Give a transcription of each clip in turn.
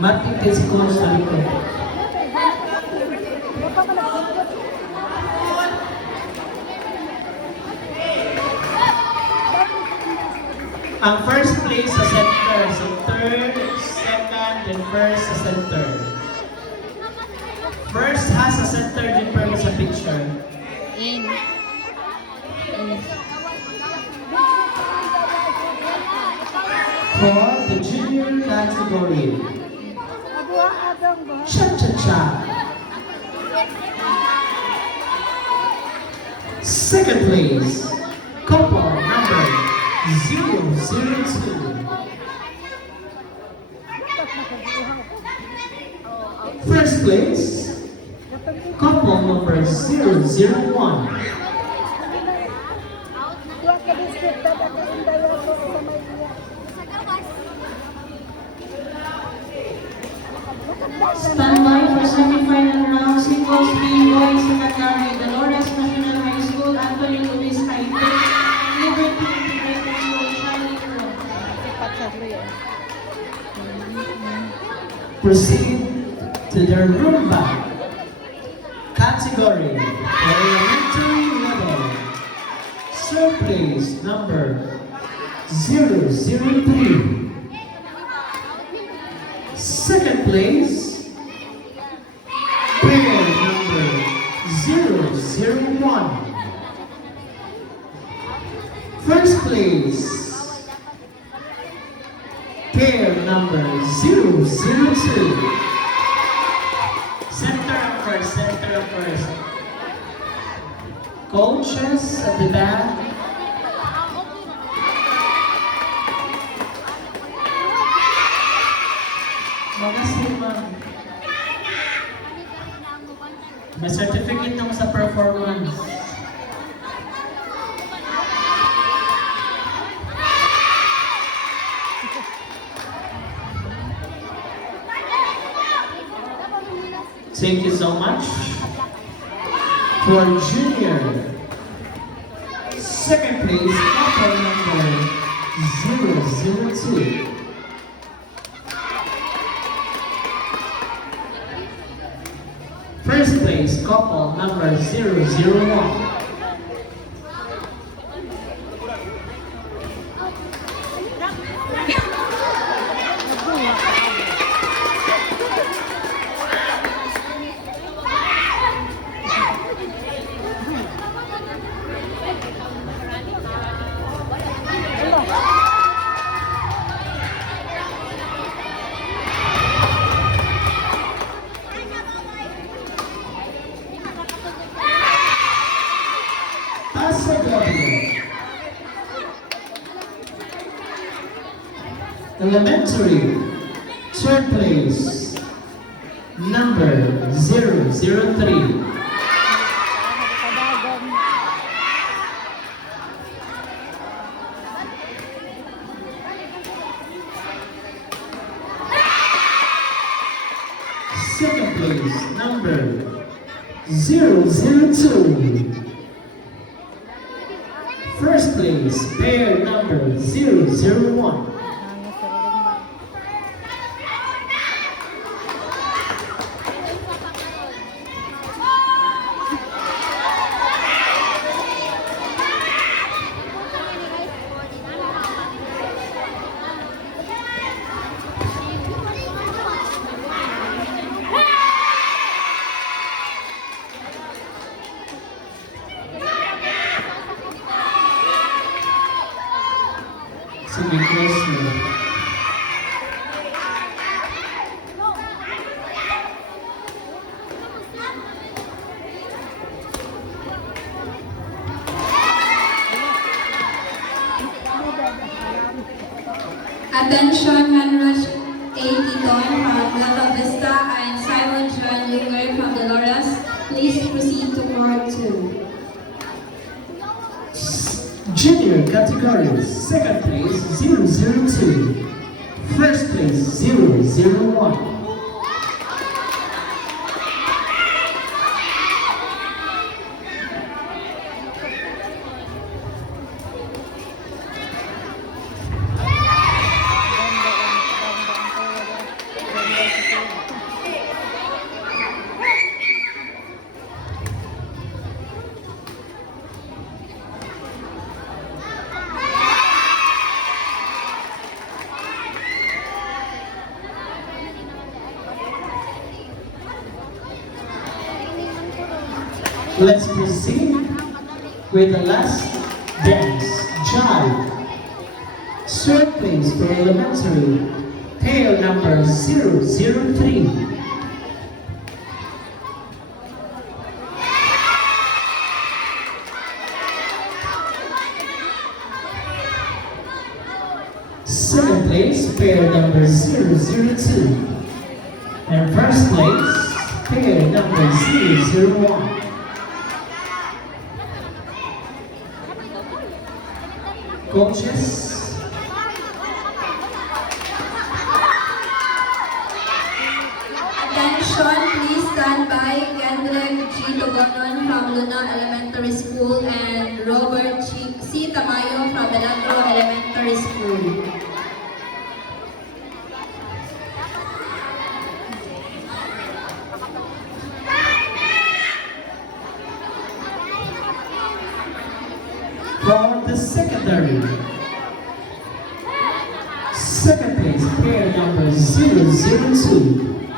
Matik si Coach sa likod. Ang first place sa center. So third, second, and first sa center. First has sa center din pero sa picture. In. For the junior category. Cha-cha-cha. Second place, couple number 002. First place, couple number 001. Stand by for semi-final round. Singles B-Boy, Secretary, Dolores National High School, Anthony Luis High-Tech, Liberty Integrated School, Charlie Pro. Proceed to the Rumba category for elementary level. Third place number 003. Second place, pair number 001. First place, pair number 002. Center up first, center up first. Coaches at the back. Magasin, ma'am. May certificate naman sa performance. Thank you so much. For junior, second place, couple number 002. First place, couple number 001. Elementary, third place, number 003. Second place, number 002. First place, pair number 001. Sige, close na. Attention, Henrich A. Titon from Bella Vista and Simon John Linger from Dolores. Please proceed to Court 2. Junior category, second place 002. First place 001. Let's proceed with the last dance, jive. Third place for elementary, pair number 003. Second place, pair number 002. And first place, pair number 001. Coaches, Attention, please stand by. Kendrick G. Togonon from Luna Elementary School and Robert C. Tamayo from Electro Elementary School. for the secondary. Second place, pair number 002.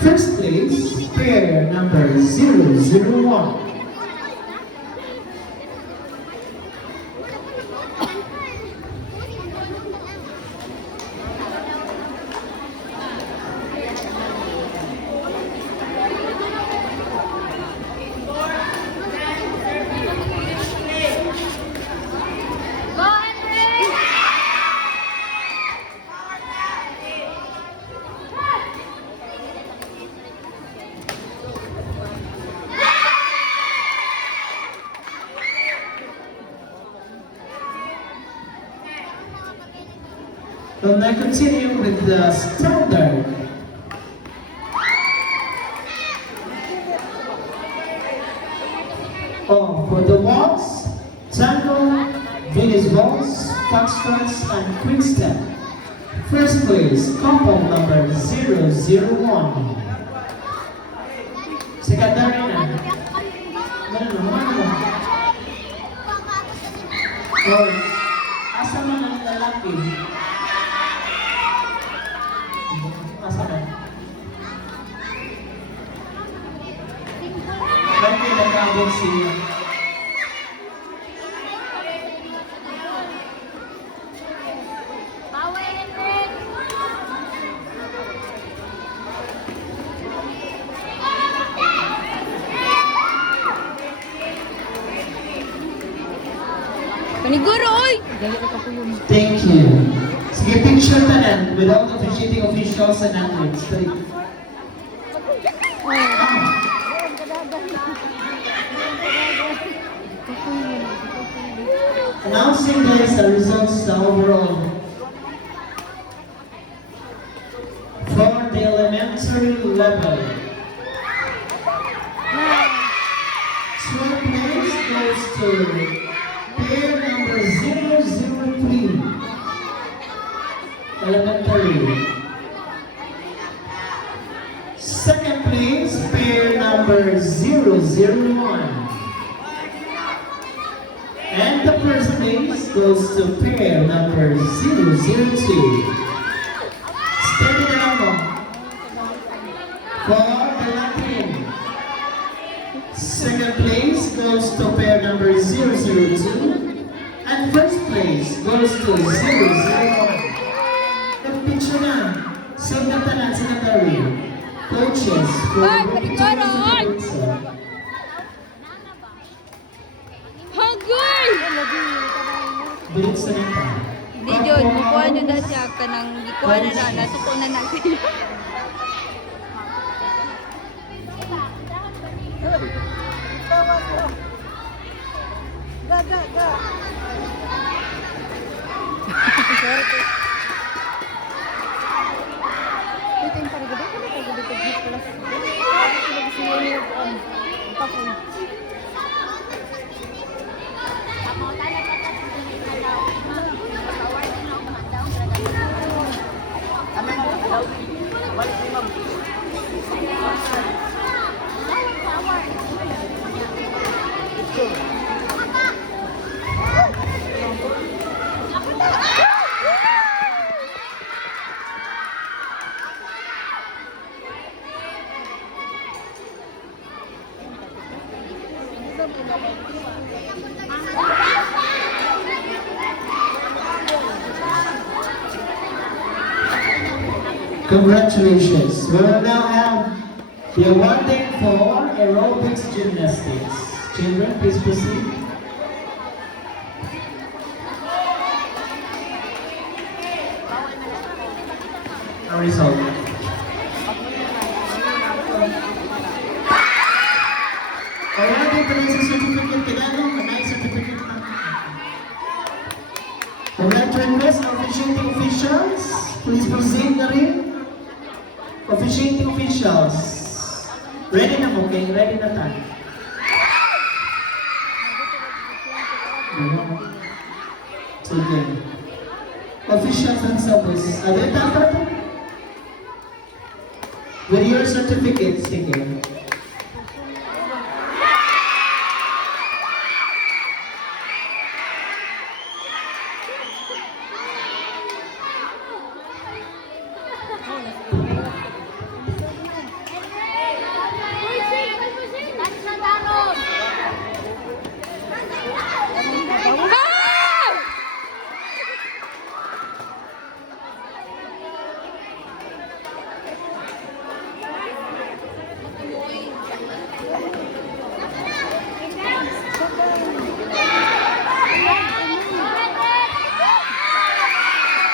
First place, pair number 001. We'll now continue with the standard. Oh, for the waltz, tango, Venus waltz, foxtrots, and quick step. First place, couple number 001. Secondary na. Ano? Oh, asa man ang lalaki? Asa man? Ba't yung nagkabot siya? Paniguro, oy! Thank you. Sige, picture tanan with all the officiating officials and athletes. Dali. Announcing this, the results the overall. For the elementary level. 12th place goes to pair number 003. Elementary. Second place, pair number 001. And the first place goes to pair number 002. Steady down for the Latin. Second place goes to pair number 002. And first place goes to 001. The picture na. Save na tanan sa Natari. Coaches for Ay, the Paniguro, oy! Hagay! Bilik sa nita. Di yun, mukuha nyo na siya ka nang gikuha na na, nasuko na natin. Congratulations. We will now have the awarding for aerobics gymnastics. Children, please proceed. Our result. Awarding pa rin sa certificate. Kailangan may certificate na. I would like to request our officiating officials. Please proceed na rin. Officiating officials. Ready na mo, okay? Ready na tayo. Sige. Officials and subways. Ano yung dapat? With your certificates, sige.